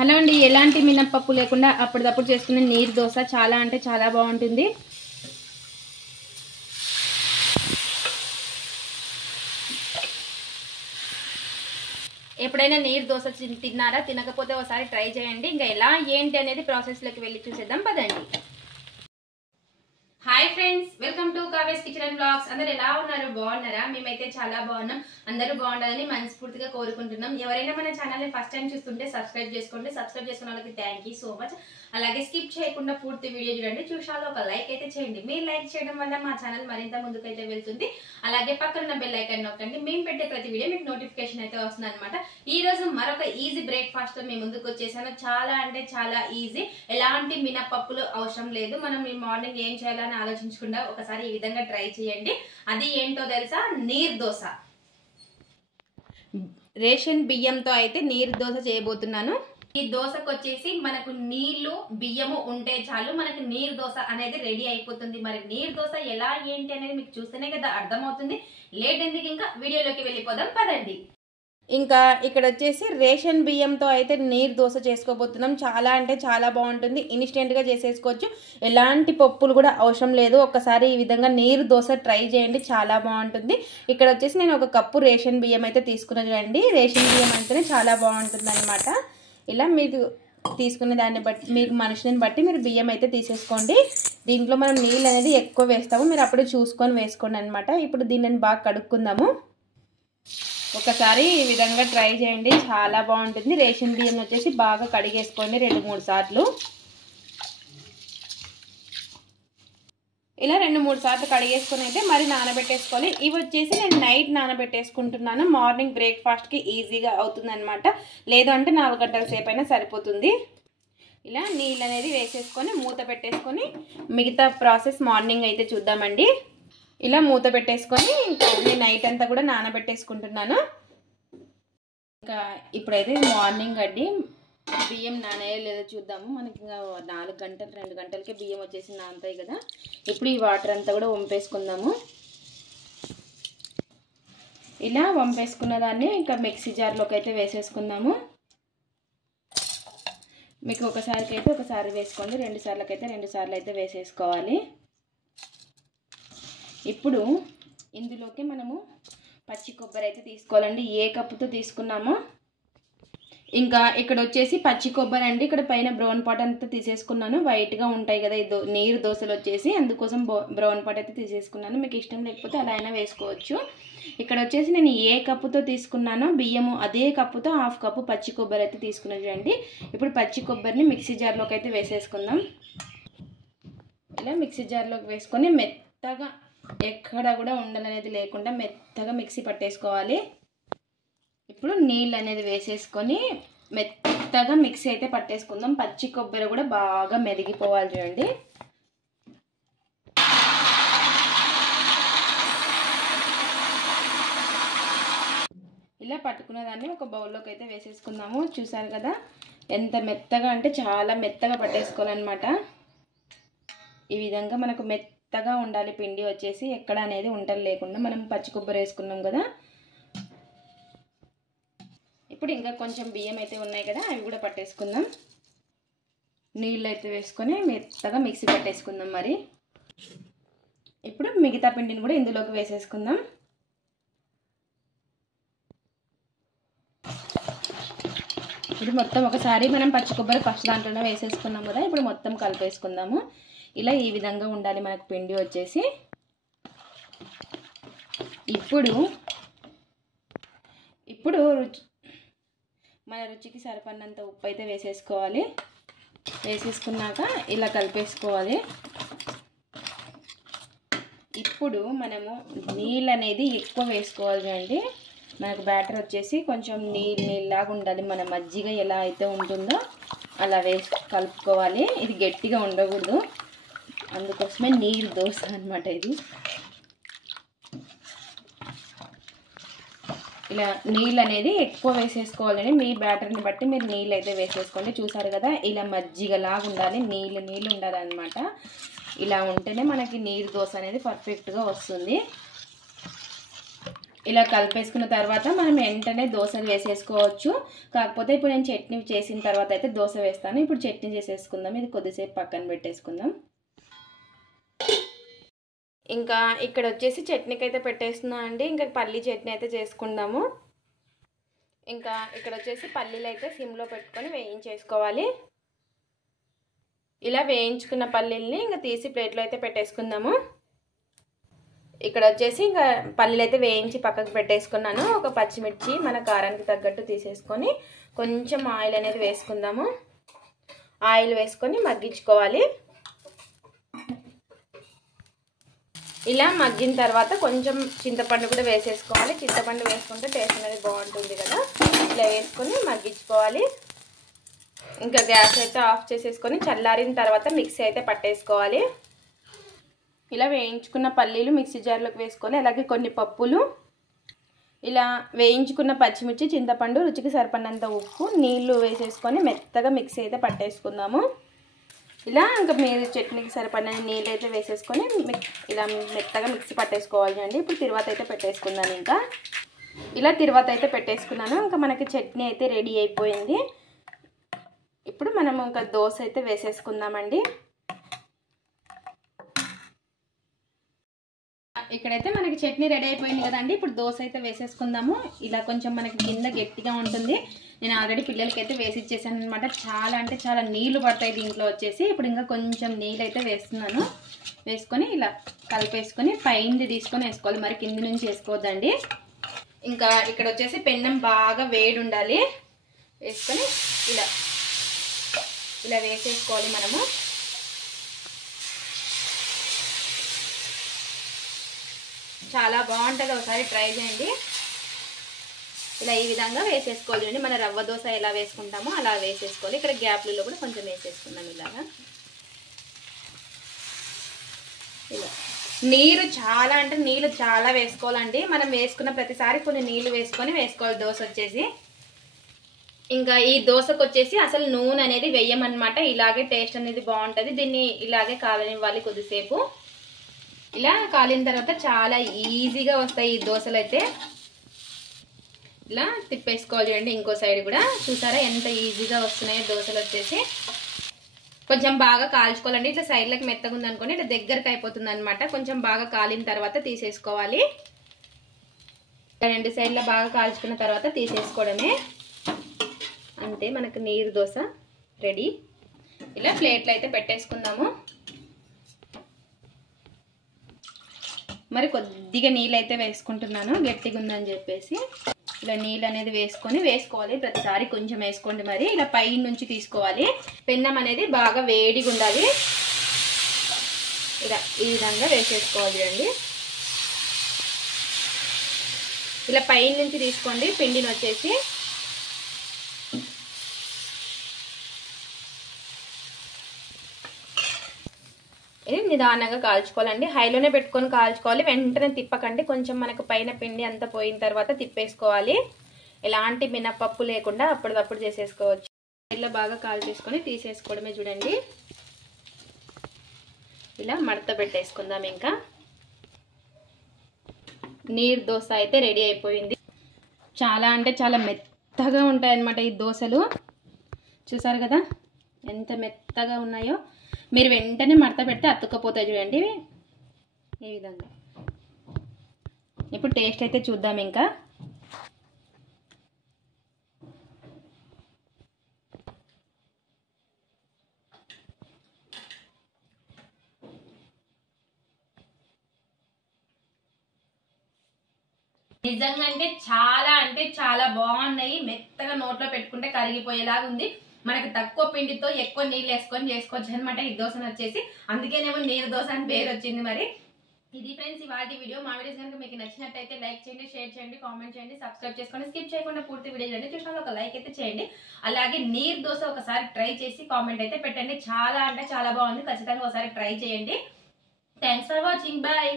Hello అండి, ఎలాంటి మినపప్పు లేకుండా అప్పటిదప్పుడు చేసుకునే నీరు దోశ చాలా అంటే చాలా బాగుంటుంది. ఎప్పుడైనా నీరు దోశ తిన్నారా? తినకపోతే ఒకసారి ట్రై చేయండి. ఇంకా ఎలా ఏంటి అనేది ప్రాసెస్లోకి వెళ్ళి చూసేద్దాం పదండి. Hi friends, welcome to Kavya's kitchen and blogs. అందరు ఎలా ఉన్నారు? బాగున్నారా? మేమైతే చాలా బాగున్నాం. అందరూ బాగుండాలని మనస్ఫూర్తిగా కోరుకుంటున్నాం. ఎవరైనా మన ఛానల్ ని ఫస్ట్ టైం చూస్తుంటే సబ్స్క్రైబ్ చేసుకోండి. సబ్స్క్రైబ్ చేసుకున్న వాళ్ళకి థ్యాంక్ యూ సో మచ్. అలాగే స్కిప్ చేయకుండా పూర్తి వీడియో చూడండి. చూసాలో ఒక లైక్ అయితే చేయండి. మీరు లైక్ చేయడం వల్ల మా ఛానల్ మరింత ముందుకైతే వెళ్తుంది. అలాగే పక్కన బెల్ ఐకాన్ నొక్కండి. మేము పెట్టే ప్రతి వీడియో మీకు నోటిఫికేషన్ అయితే వస్తుంది అనమాట. ఈ రోజు మరొక ఈజీ బ్రేక్ఫాస్ట్ తో మేము ముందుకు వచ్చేసాను. చాలా అంటే చాలా ఈజీ. ఎలాంటి మినపప్పులు అవసరం లేదు. మనం ఈ మార్నింగ్ ఏం చేయాలని ఆలోచించకుండా ఒకసారి ఈ విధంగా ట్రై చేయండి. అది ఏంటో తెలుసా? నీరు దోశ. రేషన్ బియ్యంతో అయితే నీరు దోశ చేయబోతున్నాను. ఈ దోశకు వచ్చేసి మనకు నీళ్లు బియ్యము ఉంటే చాలు, మనకి నీరు దోశ అనేది రెడీ అయిపోతుంది. మరి నీరు దోశ ఎలా ఏంటి అనేది మీకు చూస్తేనే కదా అర్థమవుతుంది. లేట్ ఎందుకు, ఇంకా వీడియోలోకి వెళ్ళిపోదాం పదండి. ఇంకా ఇక్కడ వచ్చేసి రేషన్ బియ్యంతో అయితే నీరు దోశ చేసుకోబోతున్నాం. చాలా అంటే చాలా బాగుంటుంది. ఇన్స్టెంట్గా చేసేసుకోవచ్చు. ఎలాంటి పప్పులు కూడా అవసరం లేదు. ఒక్కసారి ఈ విధంగా నీరు దోశ ట్రై చేయండి, చాలా బాగుంటుంది. ఇక్కడ వచ్చేసి నేను ఒక కప్పు రేషన్ బియ్యం అయితే తీసుకున్నాను. చూడండి, రేషన్ బియ్యం అంటేనే చాలా బాగుంటుంది అనమాట. ఇలా మీరు తీసుకునే దాన్ని బట్టి, మీకు మనుషుని బట్టి మీరు బియ్యం అయితే తీసేసుకోండి. దీంట్లో మనం నీళ్ళు అనేది ఎక్కువ వేస్తాము, మీరు అప్పుడే చూసుకొని వేసుకోండి అనమాట. ఇప్పుడు దీనిని బాగా కడుక్కుందాము. ఒకసారి ఈ విధంగా ట్రై చేయండి, చాలా బాగుంటుంది. రేషన్ బియ్యం వచ్చేసి బాగా కడిగేసుకోండి 2-3 సార్లు. ఇలా 2-3 సార్లు కడిగేసుకొని అయితే మరి నానబెట్టేసుకోవాలి. ఇవి వచ్చేసి నేను నైట్ నానబెట్టేసుకుంటున్నాను. మార్నింగ్ బ్రేక్ఫాస్ట్కి ఈజీగా అవుతుంది అనమాట. లేదు అంటే 4 గంటల సేపు అయినా సరిపోతుంది. ఇలా నీళ్ళు అనేది వేసేసుకొని మూత పెట్టేసుకొని మిగతా ప్రాసెస్ మార్నింగ్ అయితే చూద్దామండి. ఇలా మూత పెట్టేసుకొని నేను నైట్ అంతా కూడా నానబెట్టేసుకుంటున్నాను. ఇంకా ఇప్పుడైతే మార్నింగ్ అండి, బియ్యం నానయ్యో లేదో చూద్దాము. మనకి ఇంకా 4 గంటలు 2 గంటలకే బియ్యం వచ్చేసి నానతాయి కదా. ఇప్పుడు ఈ వాటర్ అంతా కూడా వంపేసుకుందాము. ఇలా వంపేసుకున్న దాన్ని ఇంకా మిక్సీ జార్లోకి అయితే వేసేసుకుందాము. మీకు ఒకసారికి అయితే ఒకసారి వేసుకోండి, 2 సార్లకైతే 2 సార్లు అయితే వేసేసుకోవాలి. ఇప్పుడు ఇందులోకి మనము పచ్చి కొబ్బరి అయితే తీసుకోవాలండి. ఏ కప్పుతో తీసుకున్నామో, ఇంకా ఇక్కడ వచ్చేసి పచ్చి కొబ్బరి అండి. ఇక్కడ పైన బ్రౌన్ పాట్ అంతా తీసేసుకున్నాను. వైట్గా ఉంటాయి కదా ఈ నీరు దోశలు వచ్చేసి, అందుకోసం బ్రౌన్ పాట్ అయితే తీసేసుకున్నాను. మీకు ఇష్టం లేకపోతే అలా అయినా వేసుకోవచ్చు. ఇక్కడ వచ్చేసి నేను ఏ కప్పుతో తీసుకున్నానో బియ్యము, అదే కప్పుతో 1/2 కప్పు పచ్చి కొబ్బరి అయితే తీసుకున్నాను. చూడండి, ఇప్పుడు పచ్చి కొబ్బరిని మిక్సీ జార్లోకి అయితే వేసేసుకుందాం. ఇలా మిక్సీ జార్లోకి వేసుకొని మెత్తగా, ఎక్కడ కూడా ఉండలనేది లేకుండా మెత్తగా మిక్సీ పట్టేసుకోవాలి. ఇప్పుడు నీళ్ళు అనేది వేసేసుకొని మెత్తగా మిక్సీ అయితే పట్టేసుకుందాం. పచ్చి కొబ్బరి కూడా బాగా మెదిగిపోవాలి. చూడండి, ఇలా పట్టుకున్న దాన్ని ఒక బౌల్లోకి అయితే వేసేసుకుందాము. చూసారు కదా ఎంత మెత్తగా, అంటే చాలా మెత్తగా పట్టేసుకోవాలన్నమాట. ఈ విధంగా మనకు మెత్తగా ఉండాలి పిండి వచ్చేసి, ఎక్కడ అనేది ఉండలు లేకుండా. మనం పచ్చి కొబ్బరి వేసుకున్నాం కదా. ఇప్పుడు ఇంకా కొంచెం బియ్యం అయితే ఉన్నాయి కదా, అవి కూడా పట్టేసుకుందాం. నీళ్ళు అయితే వేసుకొని మెత్తగా మిక్సీ పట్టేసుకుందాం. మరి ఇప్పుడు మిగతా పిండిని కూడా ఇందులోకి వేసేసుకుందాం. ఇప్పుడు మొత్తం ఒకసారి మనం పచ్చి కొబ్బరి ఫస్ట్ దాంట్లోనే వేసేసుకున్నాం కదా, ఇప్పుడు మొత్తం కలిపేసుకుందాము. ఇలా ఈ విధంగా ఉండాలి మనకు పిండి వచ్చేసి. ఇప్పుడు మన రుచికి సరిపడినంత ఉప్పు అయితే వేసేసుకోవాలి. వేసేసుకున్నాక ఇలా కలిపేసుకోవాలి. ఇప్పుడు మనము నీళ్ళు అనేది ఎక్కువ వేసుకోవాలి. చూడండి, మనకు బ్యాటర్ వచ్చేసి కొంచెం నీళ్ళలాగా ఉండాలి. మన మజ్జిగ ఎలా అయితే ఉంటుందో అలా కలుపుకోవాలి. ఇది గట్టిగా ఉండకూడదు, అందుకోసమే నీరు దోశ అనమాట ఇది. ఇలా నీళ్ళు అనేది ఎక్కువ వేసేసుకోవాలని, మీ బ్యాటర్ని బట్టి మీరు నీళ్ళు అయితే వేసేసుకోండి. చూసారు కదా, ఇలా మజ్జిగలాగా ఉండాలి, నీళ్ళు ఉండాలి అనమాట. ఇలా ఉంటేనే మనకి నీరు దోశ అనేది పర్ఫెక్ట్గా వస్తుంది. ఇలా కలిపేసుకున్న తర్వాత మనం వెంటనే దోశలు వేసేసుకోవచ్చు. కాకపోతే ఇప్పుడు నేను చట్నీ చేసిన తర్వాత అయితే దోశ వేస్తాను. ఇప్పుడు చట్నీ చేసేసుకుందాం. ఇది కొద్దిసేపు పక్కన పెట్టేసుకుందాం. ఇంకా ఇక్కడ వచ్చేసి చట్నీకి అయితే పెట్టేస్తున్నాం అండి. ఇంకా పల్లీ చట్నీ అయితే చేసుకుందాము. ఇంకా ఇక్కడ వచ్చేసి పల్లీలు అయితే సిమ్లో పెట్టుకొని వేయించేసుకోవాలి. ఇలా వేయించుకున్న పల్లీల్ని ఇంకా తీసి ప్లేట్లో అయితే పెట్టేసుకుందాము. ఇక్కడ వచ్చేసి ఇంకా పల్లీలు అయితే వేయించి పక్కకు పెట్టేసుకున్నాను. ఒక పచ్చిమిర్చి మన కారానికి తగ్గట్టు తీసేసుకొని కొంచెం ఆయిల్ అనేది వేసుకుందాము. ఆయిల్ వేసుకొని మగ్గించుకోవాలి. ఇలా మగ్గిన తర్వాత కొంచెం చింతపండు కూడా వేసేసుకోవాలి. చింతపండు వేసుకుంటే టేస్ట్ అనేది బాగుంటుంది కదా. ఇలా వేసుకొని మగ్గించుకోవాలి. ఇంకా గ్యాస్ అయితే ఆఫ్ చేసేసుకొని చల్లారిన తర్వాత మిక్సీ అయితే పట్టేసుకోవాలి. ఇలా వేయించుకున్న పల్లీలు మిక్సీ జార్లోకి వేసుకోవాలి. అలాగే కొన్ని పప్పులు, ఇలా వేయించుకున్న పచ్చిమిర్చి, చింతపండు, రుచికి సరిపడినంత ఉప్పు, నీళ్లు వేసేసుకొని మెత్తగా మిక్సీ అయితే పట్టేసుకుందాము. ఇలా ఇంకా మీరు చట్నీకి సరిపడిన నీళ్ళు అయితే వేసేసుకొని ఇలా మెత్తగా మిక్సీ పట్టేసుకోవాలి అండి. ఇప్పుడు తిరువాత అయితే పెట్టేసుకున్నాను. ఇంకా ఇలా తిరువాత అయితే పెట్టేసుకున్నాను. ఇంకా మనకి చట్నీ అయితే రెడీ అయిపోయింది. ఇప్పుడు మనం ఇంకా దోశ అయితే వేసేసుకుందామండి. ఇక్కడైతే మనకి చట్నీ రెడీ అయిపోయింది కదండి. ఇప్పుడు దోశ అయితే వేసేసుకుందాము. ఇలా కొంచెం మనకి కింద గట్టిగా ఉంటుంది. నేను ఆల్రెడీ పిల్లలకి అయితే వేసి ఇచ్చేసాను అనమాట. చాలా అంటే చాలా నీళ్లు పడతాయి దీంట్లో వచ్చేసి. ఇప్పుడు ఇంకా కొంచెం నీళ్ళు అయితే వేస్తున్నాను. వేసుకొని ఇలా కలిపేసుకొని పైంది తీసుకొని వేసుకోవాలి. మరి కింది నుంచి వేసుకోవద్దండి. ఇంకా ఇక్కడ వచ్చేసి పెన్నం బాగా వేడి ఉండాలి. వేసుకొని ఇలా వేసేసుకోవాలి మనము. చాలా బాగుంటుంది, ఒకసారి ట్రై చేయండి. ఇలా ఈ విధంగా వేసేసుకోవాలి. చూడండి మన రవ్వ దోశ ఎలా వేసుకుంటామో అలా వేసేసుకోవాలి. ఇక్కడ గ్యాప్లలో కూడా కొంచెం వేసేసుకున్నాం. ఇలాగా ఇలా నీరు చాలా అంటే నీళ్ళు చాలా వేసుకోవాలండి. మనం వేసుకున్న ప్రతిసారి కొన్ని నీళ్ళు వేసుకొని వేసుకోవాలి దోశ వచ్చేసి. ఇంకా ఈ దోశకు వచ్చేసి అసలు నూనె అనేది వేయమన్నమాట. ఇలాగే టేస్ట్ అనేది బాగుంటుంది. దీన్ని ఇలాగే కాలనివ్వాలి కొద్దిసేపు. ఇలా కాలిన తర్వాత చాలా ఈజీగా వస్తాయి ఈ దోశలు అయితే. ఇలా తిప్పేసుకోవాలి. చూడండి ఇంకో సైడ్ కూడా చూసారా ఎంత ఈజీగా వస్తున్నాయో దోశలు వచ్చేసి. కొంచెం బాగా కాల్చుకోవాలండి. ఇట్లా సైడ్లకు మెత్తగా ఉందనుకోండి ఇట్లా దగ్గరకు అయిపోతుంది అనమాట. కొంచెం బాగా కాలిన తర్వాత తీసేసుకోవాలి. రెండు సైడ్లో బాగా కాల్చుకున్న తర్వాత తీసేసుకోవడమే. అంతే, మనకు నీరు దోశ రెడీ. ఇలా ప్లేట్లు అయితే పెట్టేసుకుందాము. మరి కొద్దిగా నీళ్ళు అయితే వేసుకుంటున్నాను, గట్టిగా ఉందని చెప్పేసి. ఇలా నీళ్ళు అనేది వేసుకోవాలి. ప్రతిసారి కొంచెం వేసుకోండి. మరి ఇలా పై నుంచి తీసుకోవాలి. పెన్నం అనేది బాగా వేడిగా ఉండాలి. ఇలా ఈ విధంగా వేసేసుకోవాలి అండి. ఇలా పై నుంచి తీసుకోండి పిండిని వచ్చేసి. ఇది నిదానంగా కాల్చుకోవాలండి. హైలోనే పెట్టుకొని కాల్చుకోవాలి. వెంటనే తిప్పకండి. కొంచెం మనకు పైన పిండి అంతా పోయిన తర్వాత తిప్పేసుకోవాలి. ఎలాంటి మినపప్పు లేకుండా అప్పటికప్పుడు చేసేసుకోవచ్చు. ఇలా బాగా కాల్చేసుకొని తీసేసుకోవడమే. చూడండి ఇలా మడత పెట్టేసుకుందాం. ఇంకా నీరు దోశ అయితే రెడీ అయిపోయింది. చాలా అంటే చాలా మెత్తగా ఉంటాయన్నమాట ఈ దోశలు. చూసారు కదా ఎంత మెత్తగా ఉన్నాయో. మీరు వెంటనే మడత పెడితే అతుక్కపోతాయి. చూడండి ఈ విధంగా. ఇప్పుడు టేస్ట్ అయితే చూద్దాం. ఇంకా నిజంగా అంటే చాలా బాగున్నాయి. మెత్తగా నోట్లో పెట్టుకుంటే కరిగిపోయేలాగా ఉంది. మనకి తక్కువ పిండితో ఎక్కువ నీళ్ళు వేసుకొని చేసుకోవచ్చు అనమాట ఈ దోశను వచ్చేసి. అందుకేనేమో నీరు దోశ అని పేరు వచ్చింది. మరి ఇది ఫ్రెండ్స్ ఇవాళ వీడియో. మా వీడియోస్ కనుక మీకు నచ్చినట్టయితే లైక్ చేయండి, షేర్ చేయండి, కామెంట్ చేయండి, సబ్స్క్రైబ్ చేసుకోండి. స్కిప్ చేయకుండా పూర్తి వీడియో చూడండి. చూసిన ఒక లైక్ అయితే చేయండి. అలాగే నీరు దోశ ఒకసారి ట్రై చేసి కామెంట్ అయితే పెట్టండి. చాలా అంటే చాలా బాగుంది. ఖచ్చితంగా ఒకసారి ట్రై చేయండి. Thanks for watching. బాయ్.